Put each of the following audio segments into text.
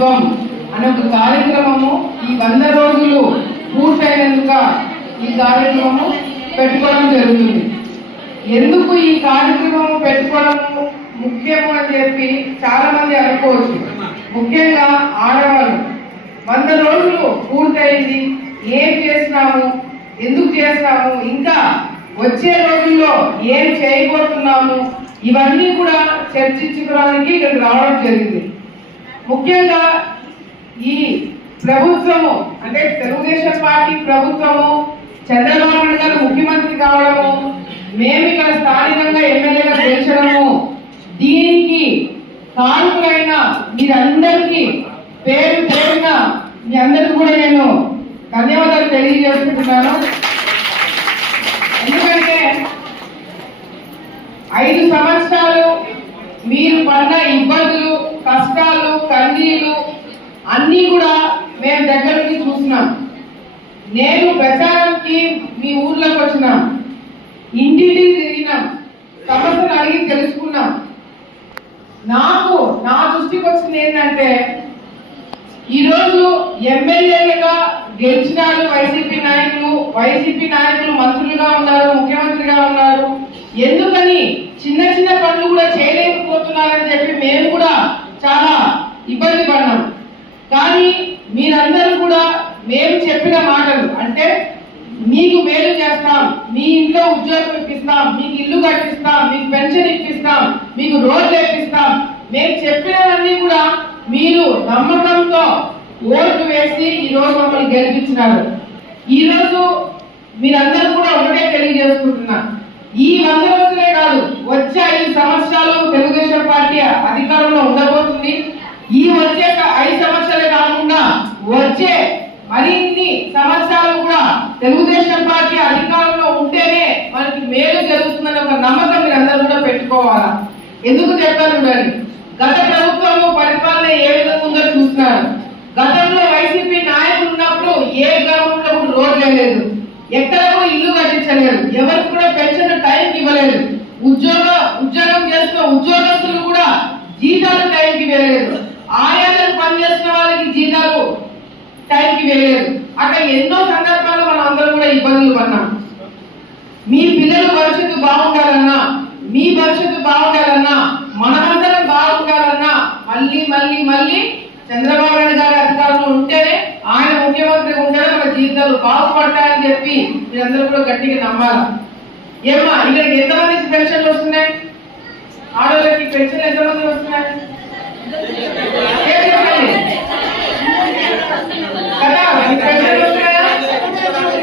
ప్రభుత్వం అనే ఒక కార్యక్రమము ఈ వంద రోజులు పూర్తయినందుక ఈ కార్యక్రమము పెట్టుకోవడం జరుగుతుంది. ఎందుకు ఈ కార్యక్రమం పెట్టుకోవడం ముఖ్యము అని చెప్పి చాలా మంది అనుకోవచ్చు. ముఖ్యంగా ఆడవాళ్ళు. వంద రోజులు పూర్తయింది. ఏం చేసినాము ఎందుకు చేసినాము ఇంకా వచ్చే రోజుల్లో ఏం చేయబోతున్నాము? ఇవన్నీ కూడా చర్చించుకోవడానికి ఇక్కడికి రావడం జరిగింది. ముఖ్యంగా ఈ ప్రభుత్వము అంటే తెలుగుదేశం పార్టీ ప్రభుత్వము చంద్రబాబు నాయుడు గారు ముఖ్యమంత్రి కావడము మేము ఇక్కడ స్థానికంగా ఎమ్మెల్యేగా గెలిచడము దీనికి కానుకలైన మీరందరికీ పేరు పేరున మీ అందరికీ కూడా నేను ధన్యవాదాలు తెలియజేసుకుంటున్నాను. ఎందుకంటే ఐదు సంవత్సరాలు మీరు పడిన ఇబ్బందులు కష్టాలు కన్నీళ్ళు అన్నీ కూడా మేము దగ్గరికి చూసినాం. నేను ప్రచారానికి మీ ఊర్లోకి వచ్చినాం. ఇంటికి తిరిగినాం. సమస్యలు అడిగి తెలుసుకున్నాం. నాకు నా దృష్టికి వచ్చింది ఏంటంటే ఈరోజు ఎమ్మెల్యేలుగా గెలిచినారు వైసీపీ నాయకులు వైసీపీ నాయకులు మంత్రులుగా ఉన్నారు ముఖ్యమంత్రిగా ఉన్నారు. ఎందుకని చిన్న చిన్న పనులు కూడా చేయలేకపోతున్నారని చెప్పి మేము కూడా చాలా ఇబ్బంది పడినాం కానీ మీరందరూ కూడా మేము చెప్పిన మాటలు అంటే మీకు మేలు చేస్తాం మీ ఇంట్లో ఉద్యోగం ఇప్పిస్తాం మీకు ఇల్లు కట్టిస్తాం మీకు పెన్షన్ ఇప్పిస్తాం మీకు రోడ్లు ఇప్పిస్తాం మేము చెప్పినవన్నీ కూడా మీరు నమ్మకంతో ఓట్లు వేసి ఈ రోజు మమ్మల్ని గెలిపించినారు. ఈ రోజు మీరందరూ కూడా ఒకటే తెలియజేసుకుంటున్నారు ఈ వంద రోజులే కాదు వచ్చే ఐదు సంవత్సరాలు తెలుగుదేశం పార్టీ అధికారంలో ఉండబోతుంది. ఈ వచ్చే ఐదు సంవత్సరాలే కాకుండా వచ్చే మరిన్ని సంవత్సరాలు కూడా తెలుగుదేశం పార్టీ అధికారంలో ఉంటేనే మనకి మేలు జరుగుతుందని ఒక నమ్మకం మీరు అందరూ కూడా పెట్టుకోవాలా? ఎందుకు చెప్పాను చూడండి గత ప్రభుత్వము పరిపాలన ఏ విధంగా ఉందో చూస్తున్నారు గతంలో వైసీపీ నాయకులు ఉన్నప్పుడు ఏ గ్రామంలో కూడా రోడ్లు లేదు. ఎక్కడ కూడా ఇల్లు కట్టించలేదు ఎవరికి కూడా పెన్షన్ టైంకి ఇవ్వలేదు. ఉద్యోగ ఉద్యోగం చేస్తున్న ఉద్యోగస్తులు కూడా జీతాలు టైంకి ఇవ్వలేదు ఆయాలను పనిచేస్తున్న వాళ్ళకి జీతాలు టైంకి వేయలేదు. అక్కడ ఎన్నో సందర్భాల్లో మనం అందరం కూడా ఇబ్బందులు పడినాం మీ పిల్లల భవిష్యత్తు బాగుండాలన్నా మీ భవిష్యత్తు బాగుండాలన్నా మనమందరం బాగుండాలన్నా మళ్ళీ మళ్ళీ మళ్ళీ చంద్రబాబు నాయుడు గారి అధికారంలో ఉంటేనే ఆయన ముఖ్యమంత్రి ఉంటేనే మన జీవితాలు బాగుపడతాయని చెప్పి మీరందరూ కూడా గట్టిగా నమ్మాలి? ఏమ్మా ఇక్కడికి ఎంతమంది పెన్షన్లు వస్తున్నాయి? ఆడవాళ్ళకి పెన్షన్లు ఎంతమంది వస్తున్నాయి? కదా పెన్షన్లు వస్తున్నాయా?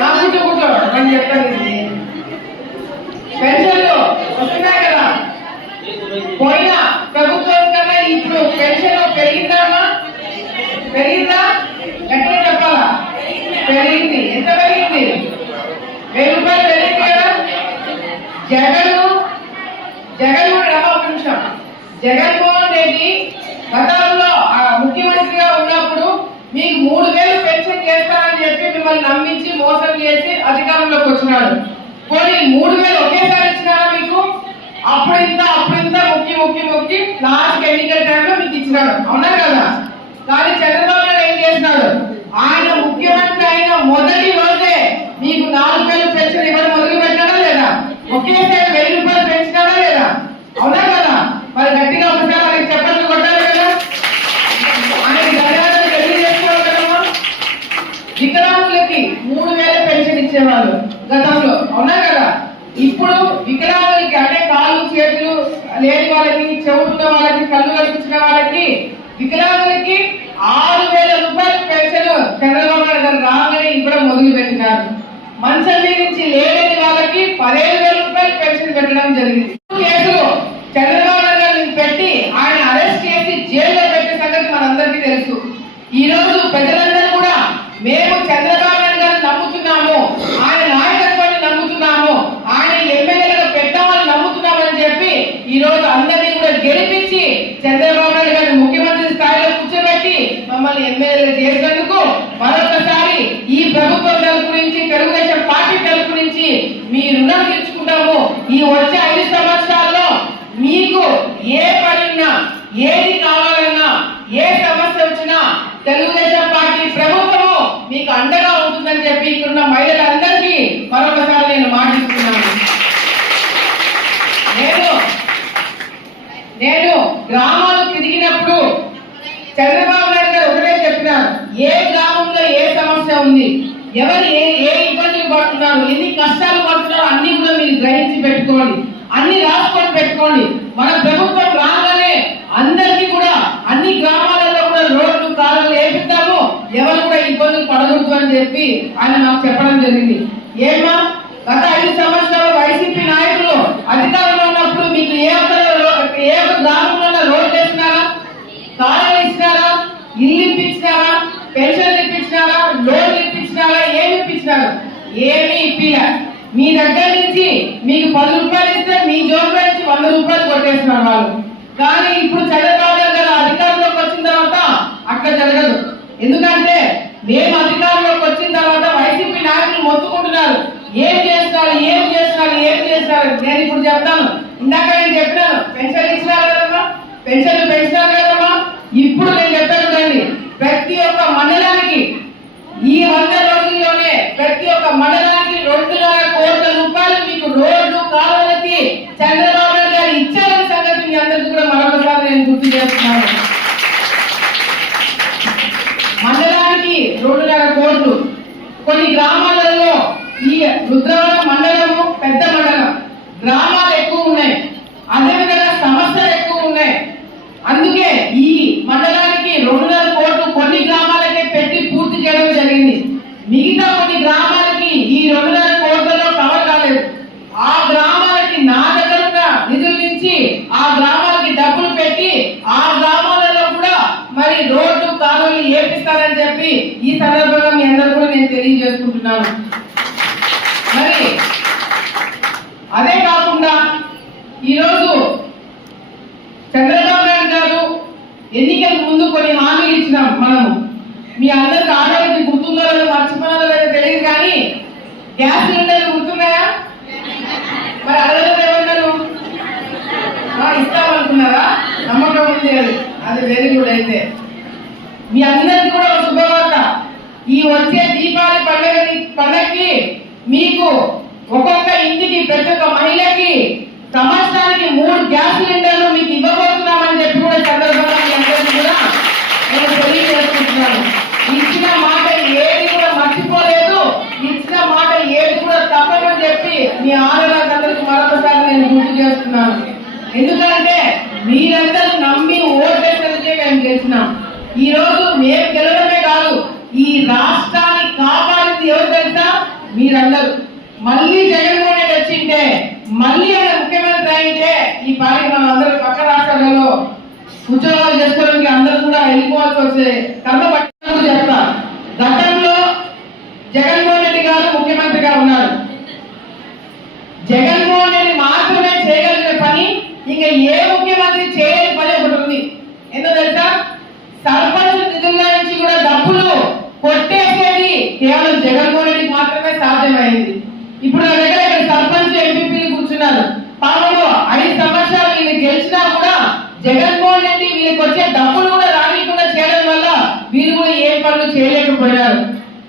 కూర్చో కూర్చో నేను చెప్తాను పెన్షన్లు వస్తున్నాయి కదా? పోయినా ప్రభుత్వం కన్నా ఇప్పుడు పెన్షన్ పెరిగిందా పెరిగిందా? గట్టిగా చెప్పాలా? పెరిగింది. ఎంత పెరిగింది? వెయ్యి రూపాయలు పెరిగింది కదా? జగన్ జగన్మోహన్ రావు ఒక నిమిషం. జగన్మోహన్ రెడ్డి గతంలో ముఖ్యమంత్రిగా ఉన్నప్పుడు మీకు మూడు వేలు పెన్షన్ చేస్తానని చెప్పి మిమ్మల్ని నమ్మించి మోసం చేసి అధికారంలోకి వచ్చినాడు. పోనీ మూడు వేలు ఒకేసారి ఇచ్చినారా మీకు? అప్పుడు ఇంత అప్పుడు ఇంత ముక్కి ముక్కి ముక్కి లాస్ట్ ఎన్నికల టైంలో మీకు ఇచ్చినాడు. అవునా కదా? కానీ చంద్రబాబు నాయుడు ఏం చేస్తున్నారు ఆయన ముఖ్యమంత్రి అయిన మొదటి రోజే నీకు నాలుగు వేలు పెన్షన్ ఇవ్వడం మొదలు పెట్టాడా లేదా? ఒకేసారి వెయ్యి రూపాయలు పెంచినాడా లేదా? అవునా కదా? మరి గట్టిగా ఒకసారి ఆయనకి చెప్పండి కొట్టాలి కదా? ఆయన ధన్యవాదాలు వికలాంగులకి మూడు వేల పెన్షన్ ఇచ్చేవాళ్ళు గతంలో అవునా కదా? ఇప్పుడు వికలాంగులకి అంటే కాళ్ళు చేతులు లేని వాళ్ళకి చెవుతున్న వాళ్ళకి కళ్ళు కనిపించిన వాళ్ళకి వికలాంగులకి ఆరు వేల రూపాయల పెన్షన్ చంద్రబాబు నాయుడు గారు రాగానే ఇవ్వడం మొదలు పెట్టినారు. మంచం నుంచి లేని వాళ్ళకి పదిహేను వేల రూపాయల పెన్షన్ పెట్టడం జరిగింది. కేసులో చంద్రబాబు నాయుడు గారిని పెట్టి ఆయన అరెస్ట్ చేసి జైల్లో పెట్టే సంగతి మనందరికీ తెలుసు. ఈ రోజు ప్రజలందరూ కూడా మేము చంద్రబాబు నాయుడు గారిని నమ్ముతున్నాము ఆయన నాయకత్వాన్ని నమ్ముతున్నాము ఆయన ఎమ్మెల్యేలుగా పెట్టామని నమ్ముతున్నామని చెప్పి ఈ రోజు అందరినీ కూడా గెలిపించి చంద్రబాబు నాయుడు గారిని ముఖ్యమంత్రి స్థాయిలో కూర్చోబెట్టి మమ్మల్ని ఎమ్మెల్యేలు చేసినందుకు మరొకసారి ఈ ప్రభుత్వం తరపు నుంచి తెలుగుదేశం పార్టీ తరపు నుంచి మీ రుణం తీర్చుకుంటాము ఈ వచ్చే ఐదు సంవత్సరాల్లో మీకు ఏ పని ఏది కావాలన్నా ఏ సమస్య వచ్చినా తెలుగుదేశం పార్టీ ప్రభుత్వము మీకు అండగా ఉంటుందని చెప్పి ఇక్కడున్న మహిళలందరికీ మరొకసారి నేను మాటిస్తున్నాను. నేను నేను గ్రామాలు తిరిగినప్పుడు చంద్రబాబు నాయుడు గారు ఒకటే చెప్పినారు ఏ గ్రామంలో ఏ సమస్య ఉంది ఎవరు ఏ ఏ ఇబ్బందులు పడుతున్నారు ఎన్ని కష్టాలు పడుతున్నారో అన్ని కూడా మీరు గ్రహించి పెట్టుకోండి. అన్ని రాసుకొని పెట్టుకోండి. మన ప్రభుత్వం రాగానే అందరికీ కూడా అన్ని గ్రామాలలో కూడా రోడ్లు కాలువలు వేపిస్తాము ఎవరు కూడా ఇబ్బందులు పడకూడదు అని చెప్పి ఆయన నాకు చెప్పడం జరిగింది. ఏమా గత ఐదు సంవత్సరాలు వైసీపీ నాయకులు అధికారంలో ఉన్నప్పుడు మీకు ఏ ఒక్క ఏ ఒక్క గ్రామంలో రోడ్లు వేసినారా? కాలువలు ఇచ్చినారా? ఇల్లు ఇప్పించినారా? పెన్షన్లు ఇప్పించినారా? లోన్లు ఇప్పించినారా? ఏమి ఇప్పించినారా? ఏ ఇప్పిలా మీ దగ్గర నుంచి మీకు పది రూపాయలు ఇస్తే మీ జోబులో నుంచి వంద రూపాయలు కొట్టేస్తున్నారు వాళ్ళు కానీ ఇప్పుడు చంద్రబాబు నాయుడు గారు అధికారంలోకి వచ్చిన తర్వాత అట్లా జరగదు ఎందుకంటే మేము అధికారంలోకి వచ్చిన తర్వాత వైసీపీ నాయకులు మొత్తుకుంటున్నారు ఏం చేస్తున్నారు ఏం చేస్తున్నారు ఏం చేస్తున్నారు నేను ఇప్పుడు చెప్తాను ఇందాక నేను చెప్పినాను పెన్షన్ ఇచ్చినారు కదమ్మా? పెన్షన్లు పెంచినారు కదమ్మా? ఇప్పుడు నేను చెప్పాను దాన్ని. ప్రతి ఒక్క మండలానికి ఈ వంద రోజుల్లోనే ప్రతి ఒక్క మండలానికి రెండున్నర కోట్ల రూపాయలు మీకు రోడ్లు కాలువలకి చంద్రబాబు నాయుడు గారు ఇచ్చారని సంగతి మీ అందరికీ కూడా మరొకసారి నేను గుర్తు చేస్తున్నాను. మండలానికి రెండున్నర కోట్లు. కొన్ని గ్రామాలలో ఈ రుద్రవరం మండలము పెద్ద మండలం. గ్రామ ఎక్కువ ఉన్నాయి అదేవిధంగా సమస్యలు ఎక్కువ ఉన్నాయి అందుకే ఈ మండలానికి రెండున్నర కోట్లు కొన్ని గ్రామాలకే పెట్టి పూర్తి చేయడం జరిగింది మిగతా కొన్ని గ్రామాలకి ఈ రెండున్నర కోట్లలో కవర్ కాలేదు ఆ గ్రామాలకి నా దగ్గర ఉన్న నిధుల నుంచి ఆ గ్రామాలకి డబ్బులు పెట్టి ఆ గ్రామాలలో కూడా మరి రోడ్డు కాలువలు ఏపిస్తారని చెప్పి ఈ సందర్భంగా మీ అందరూ కూడా నేను తెలియజేసుకుంటున్నాను. మరి అదే కాకుండా ఈరోజు చంద్రబాబు నాయుడు గారు ఎన్నికలకు ముందు కొన్ని హామీలు ఇచ్చినాం మనము. మీ అందరికి ఆరోగ్యం గుర్తుందో లేదో మర్చిపోయినదో లేదో తెలియదు కానీ గ్యాస్ సిలిండర్లు గుర్తున్నాయా? మరి అడగలేదు ఏమన్నారు ఇస్తామనుకున్నారా? నమ్మకం ఉంది అది అది వెరీ గుడ్ అయితే. మీ అందరికి కూడా శుభవార్త ఈ వచ్చే దీపావళి పండుగ పండగకి మీకు ఒక్కొక్క ఇంటికి ప్రతి ఒక్క మహిళకి సంవత్సరానికి మూడు గ్యాస్ సిలిండర్లు మీకు ఇవ్వబోతున్నామని చెప్పి కూడా సందర్భంగా మీ అందరికీ కూడా నేను తెలియజేసుకుంటున్నాను. ఇచ్చిన మాట ఏది కూడా మర్చిపోలేదు. ఇచ్చిన మాట ఏది కూడా తప్పదని చెప్పి మీ ఆడవాళ్ళందరికీ మరొకసారి నేను గుర్తు చేస్తున్నాను. ఎందుకంటే మీరందరూ నమ్మి ఓటేసరికే మేము గెలిచినాం ఈ రోజు మేము గెలవడమే కాదు ఈ రాష్ట్రాన్ని కాపాడింది ఎవరు తెలుసా మీరందరూ మళ్ళీ జగన్మోహన్ రెడ్డి వచ్చింటే మళ్ళీ ఆయన ముఖ్యమంత్రి అయితే ఈ పార్టీ మనం అందరూ పక్క రాష్ట్రాలలో ఉద్యోగాలు చేసుకోవడానికి అందరూ కూడా వెళ్ళిపోవాల్సి వచ్చే కర్మ పట్టినప్పుడు చెప్తా గతంలో జగన్మోహన్ రెడ్డి గారు ముఖ్యమంత్రిగా ఉన్నారు. జగన్మోహన్ రెడ్డి మాత్రమే చేయగలిగిన పని ఇంకా ఏ ముఖ్యమంత్రి చేయని పని ఒకటి ఉంది. ఎందుకు తెలుసా? సర్పంచ్ నిధుల నుంచి కూడా డబ్బులు కొట్టేసేది కేవలం జగన్మోహన్ రెడ్డికి మాత్రమే సాధ్యమైంది. ఇప్పుడు నా దగ్గర ఇక్కడ సర్పంచ్ ఎంపీపీలు కూర్చున్నారు. పాపము ఐదు సంవత్సరాలు వీళ్ళు గెలిచినా కూడా జగన్మోహన్ వీళ్ళకి వచ్చే డబ్బులు కూడా రానికుండా చేయడం వల్ల వీరు కూడా ఏ పనులు చేయలేకపోయారు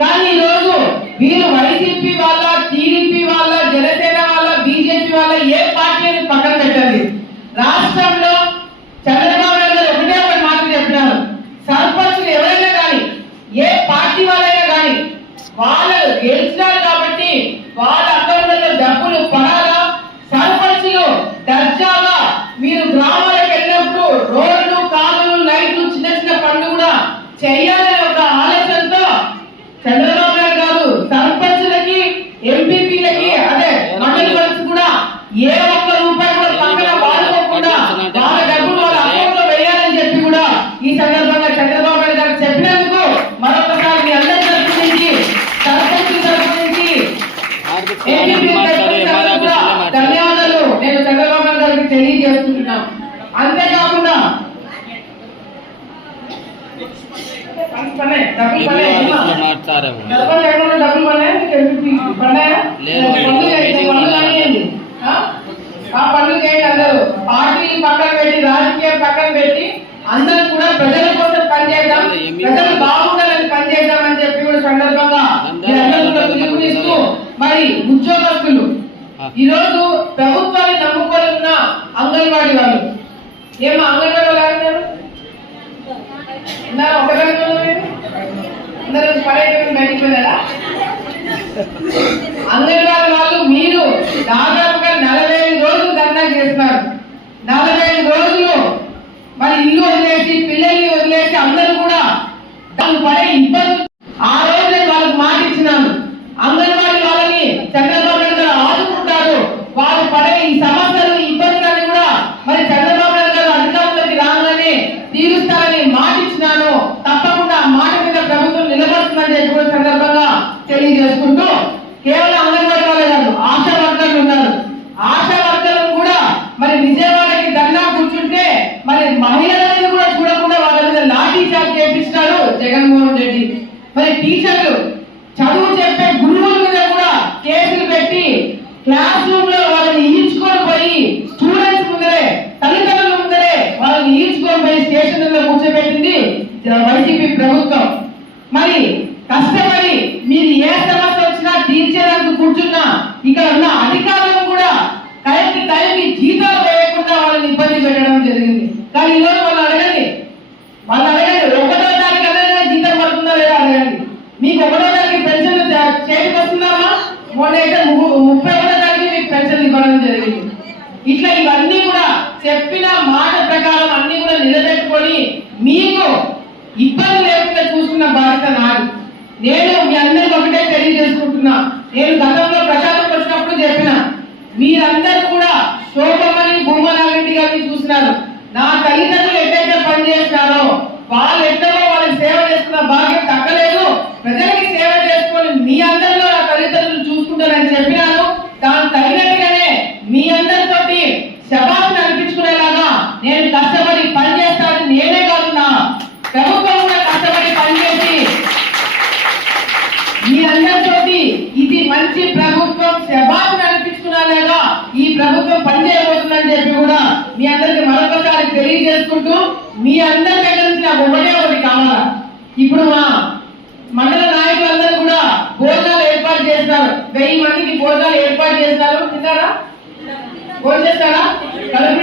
కానీ ఈ రోజు వీరు వైసీపీ వాళ్ళ టీడీపీ వాళ్ళ జనసేన వాళ్ళ బీజేపీ వాళ్ళ ఏ పార్టీ అని పక్కన పెట్టండి. రాష్ట్రంలో చంద్రబాబు నాయుడు గారు ఒకటే ఒకటి మాట చెప్పినారు. సర్పంచులు ఎవరైనా కానీ ఏ పార్టీ వాళ్ళైనా కానీ వాళ్ళు గెలిచినారు కాబట్టి వాళ్ళ అకౌంట్లలో డబ్బులు పడాలి పనే, డబ్బులు పనే, డబ్బులు పనులు పనులు. ఆ? ఆ పనులు చేయండి అందరూ. పార్టీలు పక్కన పెట్టి రాజకీయం పక్కన పెట్టి అందరూ కూడా ప్రజల కోసం పనిచేద్దాం ప్రజలు బాగా సందర్భంగా మీరందరూ కూడా పిలుపునిస్తూ మరి ఉద్యోగస్తులు ఈ రోజు ప్రభుత్వాన్ని నమ్ముకొని ఉన్న అంగన్వాడీ వాళ్ళు ఏమో అంగన్వాడీ వాళ్ళు ఆడినారు ఉన్నారు ఒక దగ్గర పడేయడం పడేట బయటికి అంగన్వాడీ వాళ్ళు మీరు దాదాపుగా నలభై ఐదు రోజులు ధర్నా చేస్తున్నారు. నలభై ఐదు రోజులు మరి ఇల్లు వదిలేసి పిల్లల్ని వదిలేసి అందరూ కూడా దాన్ని పడే ఇబ్బంది ఆ రోజు నేను వాళ్ళకి మాట ఇచ్చినాను అంగన్వాడీ వాళ్ళని చంద్రబాబు నాయుడు గారు ఆదుకుంటారు వాళ్ళు పడే ఈ సమస్యలు ఈ ఇబ్బందులన్నీ కూడా మరి చంద్రబాబు నాయుడు గారు అధికారంలోకి రాగానే తీరుస్తారని మాట ఇచ్చినాను తప్పకుండా ఆ మాట మీద ప్రభుత్వం నిలబడుతుందని చెప్పి కూడా సందర్భంగా తెలియజేసుకుంటూ కేవలం అంగన్వాడీ వాళ్ళే కాదు ఆశా వర్కర్లు ఉన్నారు ఆశా వర్కర్లు కూడా మరి విజయవాడకి ధర్నా కూర్చుంటే మరి మహిళలను కూడా చూడకుండా వాళ్ళ మీద లాఠీ చార్జ్ చేపిస్తాడు జగన్మోహన్ రెడ్డి మరి టీచర్లు చదువు చెప్పే గురువుల మీద కూడా కేసులు పెట్టి క్లాస్ రూమ్లో వాళ్ళని ఈడ్చుకొని పోయి స్టూడెంట్స్ ముందరే తల్లిదండ్రుల ముందరే వాళ్ళని ఈడ్చుకొని పోయి స్టేషన్లలో కూర్చోబెట్టింది వైసీపీ ప్రభుత్వం మరి కష్టపడి మీరు ఏ సమస్య వచ్చినా తీర్చేందుకు కూర్చున్నా ఇక్కడ ఉన్న అధికారులను కూడా కరెక్ట్ టైంకి జీతాలు వేయకుండా వాళ్ళని ఇబ్బంది పెట్టడం జరిగింది కానీ ఈరోజు వాళ్ళు అడగండి వాళ్ళు అడగండి ఒకటో తారీఖు అడగండి జీతం పడుతుందా లేదా అడగండి మీకు ఒకటో తారీఖు పెన్షన్ చేతికి వస్తుందామా మొన్న అయితే ము- ముప్పై ఒకటో దానికి మీకు పెన్షన్ ఇవ్వడం జరిగింది. ఇట్లా ఇవన్నీ కూడా చెప్పిన మాట ప్రకారం అన్ని కూడా నిలబెట్టుకొని మీకు ఇబ్బంది లేకుండా చూసుకున్న బాధ్యత నాది. నేను మీ అందరికి ఒకటే తెలియజేసుకుంటున్నా. నేను గతంలో ప్రచారం వచ్చినప్పుడు చెప్పిన మీరందరూ కూడా శోభమని భూమనారెడ్డి గారిని చూసినారు. నా తల్లిదండ్రులు ఎట్లయితే పనిచేసినారో వాళ్ళు ఎట్లలో వాళ్ళకి సేవ చేసుకున్న భాగ్యం తగ్గలేదు ప్రజలకి సేవ చేసుకొని మీ అందరిలో నా తల్లిదండ్రులు చూసుకుంటారని చెప్పినాను దాని తగినట్టుగానే మీ అందరితోటి శబాసుని అనిపించుకునేలాగా నేను కష్టపడి పనిచేస్తానని నేనే కాదు నా ప్రభుత్వం కూడా కష్టపడి పనిచేసి మీ అందరితోటి ఇది మంచి ప్రభుత్వం శబాసు అనిపించుకునేలాగా ఈ ప్రభుత్వం పనిచేయబోతుందని చెప్పి కూడా మీ అందరికి మరొకసారి తెలియజేసుకుంటూ మీ అందరి దగ్గర నుంచి నాకు ఒకటే ఒకటి కావాలా? ఇప్పుడు మా మండల నాయకులందరూ కూడా భోజనాలు ఏర్పాటు చేస్తారు. వెయ్యి మందికి భోజనాలు ఏర్పాటు చేస్తారు. తిన్నారా? భోజనం చేస్తారా? కడుపు